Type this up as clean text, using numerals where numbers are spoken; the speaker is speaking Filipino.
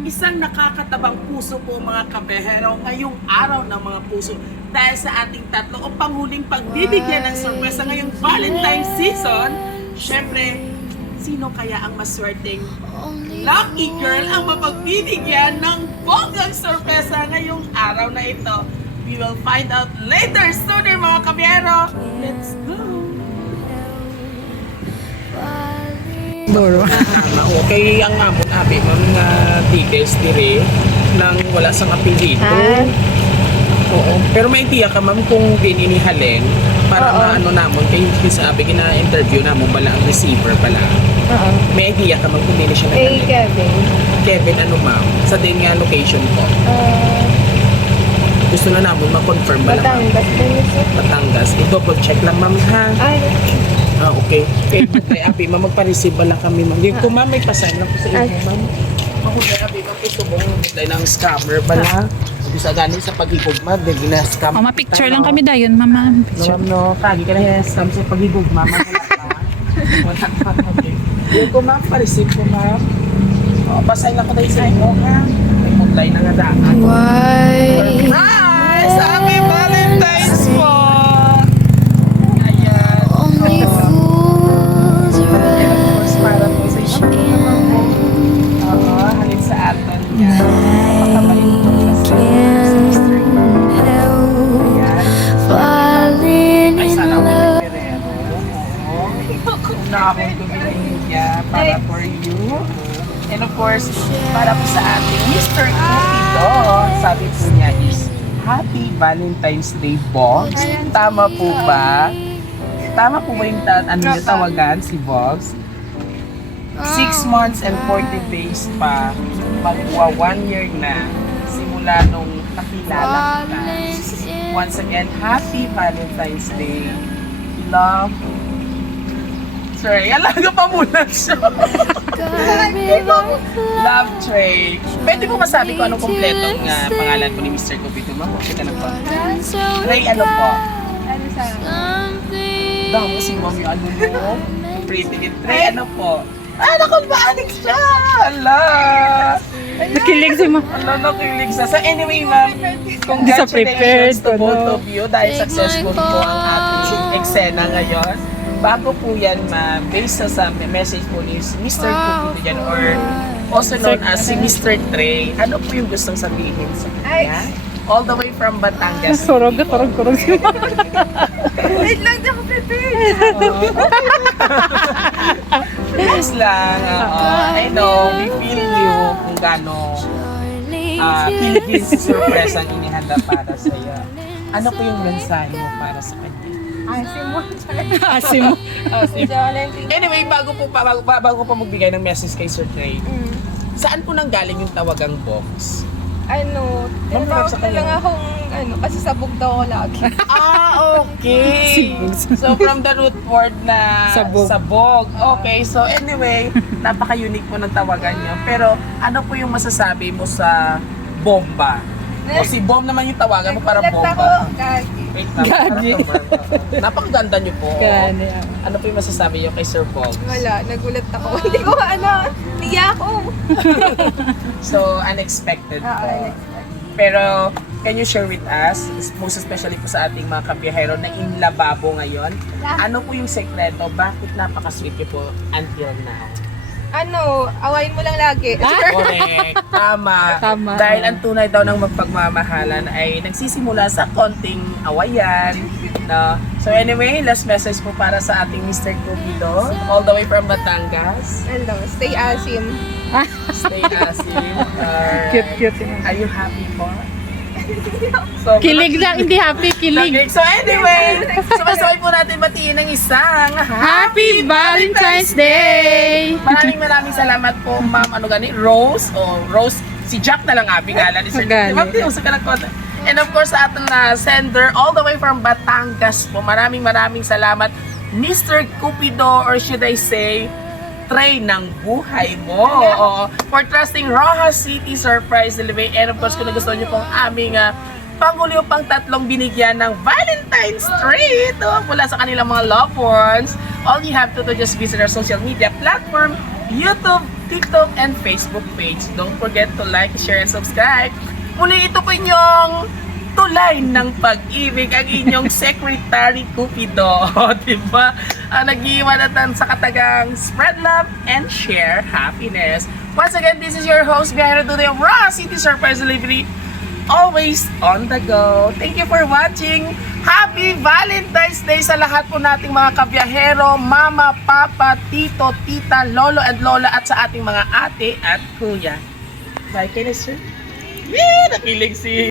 Isang nakakatabang puso po mga kabehero ngayong araw ng mga puso dahil sa ating tatlo o panghuling pagbibigyan ng sorpresa ngayong Valentine's season. Syempre, sino kaya ang maswerteng lucky girl ang mapagbibigyan ng bonggang sorpresa ngayong araw na ito? We will find out later, sooner mga kabehero. Let's go! Okay, ang amon abi mga details dire nang wala sang apelyido. Oo. Pero may idea ka ma'am kung pininihalin para maano namon kay sabi gina-interview namon bala ang receiver pala. May idea ka ma'am kung hindi siya Kay naghalin. Kevin. Kevin ano ma'am? Sa din nga location ko. Gusto na namon ma-confirm bala. Batangas din siya. Batangas. I-double check lang ma'am ha. Ay, Okay. Eh, kay Abi, ma'am, magpa-receive bala kami, ma'am. Yung kung ma'am, may pasign lang po sa inyo, ma'am. Ako kay Abi, ma'am, ito mong dahil ng scammer bala. Bisa gani sa paghigugma, dahil gina-scam. Picture lang kami dayon, mama. Picture. Ma'am, no, kagi ka na scam sa paghigugma, ma'am. Wala pa. Okay. Yung kung ma'am, pa-receive ko, ma'am. Pasign lang ko dahil sa inyo, ha? May mulay na nga daan. Nice! Happy Valentine's po! Para po sa inyo halin sa atin niya. Makabait po kasi sister ko. Ayan. Ay, sana ako may perero. Una akong tumingin niya para for you. And of course, para po sa ating Mr. Cupido. Sabi po niya is, Happy Valentine's Day, Box. Tama po ba? Tama po ba yung tawagan si Box? 6 months and 40 days pa, magwa 1 year na simula nung nakilala kita. Once again, Happy Valentine's Day. Love. Sorry, alaga pa muna siya. Love Trey. Pwede mo masabi ko anong kompletong pangalan po ni Mr. Cupido? Ma'am, kasi ka lang po. Trey, ano po? ano sa... Damo si Ma'am yung ano mo. Pretty ni Trey, ano po? Naku, baanik siya! Hala! Nakilig si ma. Ano, nakilig siya. So anyway, ma'am, congratulations to both of you dahil successful po ang ating eksena ngayon. Bago po yan, ma'am, based sa message po ni Mr. Cupido dyan or also known as si Mr. Trey, ano po yung gustong sabihin sa kanya? All the way from Batangas. Kurog si ma. Wait lang, di ako prepare. Please lang. I know, we feel you kung gaano Philippines surprise ang inihanda para sa iyo. Ano po yung mensahe mo para sa kanya? Asim mo. Anyway, bago po magbigay ng message kay Sir Trey, saan po nanggaling yung tawagang box? Ano, tinatawag na lang akong, kasi sabog daw ako lagi. Okay. So from the root word na sabog. Okay, so anyway, napaka-unique po ng tawagan niyo. Pero ano po yung masasabi mo sa bomba? O si Bomb naman yung tawagan mo para Nagulat ako, bomba. gagi. Wait lang. Napakaganda niyo po. Ano po yung masasabi niyo kay Sir Bob? Wala, nagulat ako. Hindi ko niya ako. So, unexpected po. Unexpected. Pero, can you share with us, most especially po sa ating mga kabiyahero na in lababo ngayon, ano po yung sekreto? Bakit napaka-sweet niyo po until now? Awayin mo lang lagi. Correct. Tama. Dahil ang tunay daw ng magpagmamahalan ay nagsisimula sa konting awayan. No? So anyway, last message po para sa ating Mr. Cupido, all the way from Batangas. Hello, stay asim. Stay asim. Cute. Are you happy po? So, Kilig lang, hindi happy, kilig. So anyway, sabay po natin batiin ng isang Happy Valentine's Day! Maraming salamat po, ma'am. Rose. Rose. Si Jack na lang ngalan ni Sir. Ma'am, tinusok ka lang po. And of course, sa ating sender, all the way from Batangas po. Maraming salamat, Mr. Cupido, or should I say, Trey ng buhay mo. For trusting Rojas City Surprise Delivery. And of course, kung nagustuhan niyo pong aming panghuli pang tatlong binigyan ng Valentine's treat mula sa kanilang mga loved ones, all you have to do just visit our social media platform, YouTube, TikTok, and Facebook page. Don't forget to like, share, and subscribe. Muli ito po inyong tulay ng pag-ibig, ang inyong Secretary Cupido. Diba? Nag-iwanatan sa katagang spread love and share happiness. Once again, this is your host, Biyahero Duday of Raw City Surprise Delivery. Always on the go. Thank you for watching. Happy Valentine's Day sa lahat po nating mga kabiyahero, mama, papa, tito, tita, lolo at lola at sa ating mga ate at kuya. Bye, Kenneth, sir. Yeah, nakilig si